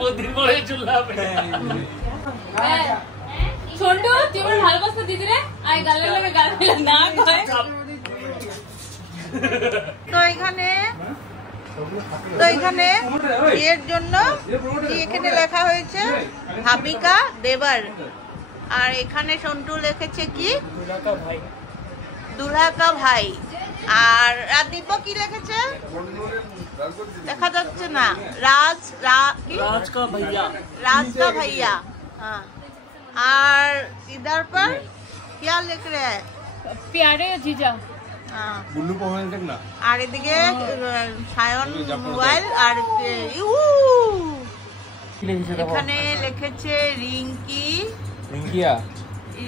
মোদির পরে চুল্লা ছোটু তুই আমার ভালোবাসা দিদি রে আই গালে লাগে গালে না কয় তো এখানে এর জন্য এখানে লেখা হয়েছে ভাবিকা দেবার, আর এখানে সন্টু লিখেছে কি দুলাকা ভাই, আর দীপ কি লিখেছে দেখা যাচ্ছে না, রাজ का भैया। हाँ, और इधर पर क्या लिख रहे हैं प्यारे जीजा। আর এদিকে সায়ন মোবাইল, আর এখানে লিখেছে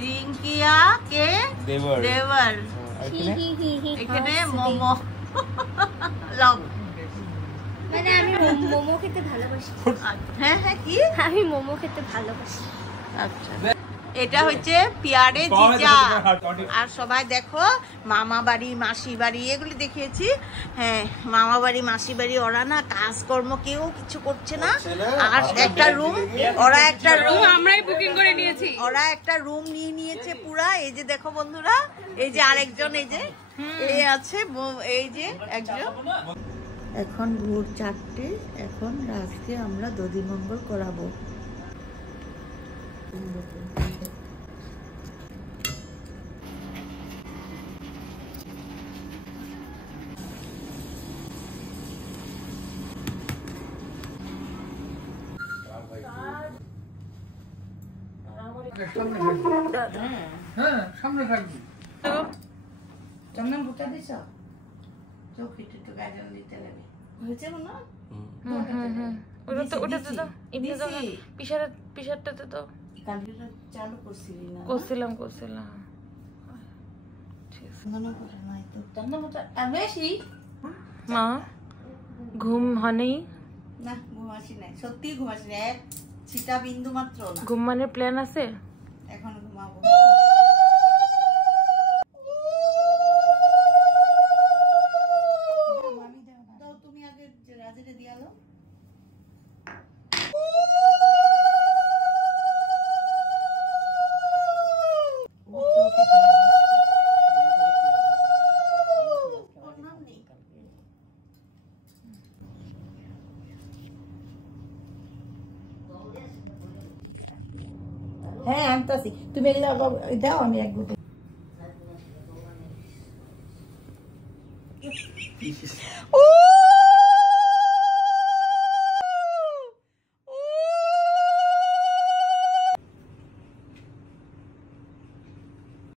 রিঙ্কিয়া কে দেওয়ার, এখানে মোমো লভ, মানে আমি মোমো খেতে ভালোবাসি। হ্যাঁ হ্যাঁ কি আমি মোমো খেতে ভালোবাসি। আচ্ছা, এটা হচ্ছে পিয়ারে জিজা। আর সবাই দেখো মামা বাড়ি মাসি বাড়ি এগুলি দেখিয়েছি। হ্যাঁ, মামা বাড়ি মাসি বাড়ি ওরা না কাজকর্ম কেউ কিছু করছে না, আর একটা রুম ওরা একটা রুম আমরাই বুকিং করে নিয়েছি, ওরা একটা রুম নিয়ে নিয়েছে পুরা। এই যে দেখো বন্ধুরা, এই যে আরেকজন, এই যে এই আছে, এই যে একজন। এখন ভোর 4টে, এখন রাজকে আমরা দধিমঙ্গল করাবো। সামনে থাকবি চন্দন বুটা দিছ চোখে একটু গাজর দিতে লাগে হয়েছে না? ওটা তো এমনি তো পিসারটাতে তো কালকে চালু করছিলি না? করছিলাম মা ঘুম হয়নি না, ঘুমাসি নাই, সত্যি ঘুমাসি নাই, এক ছিটা বিন্দু মাত্র না। ঘুমানোর প্ল্যান আছে এখন ঘুমাবো। তুমি আগে রাজেরে দিয়ালো। হ্যাঁ আনতাছি, তুমি এগুলো দাও, আমি এক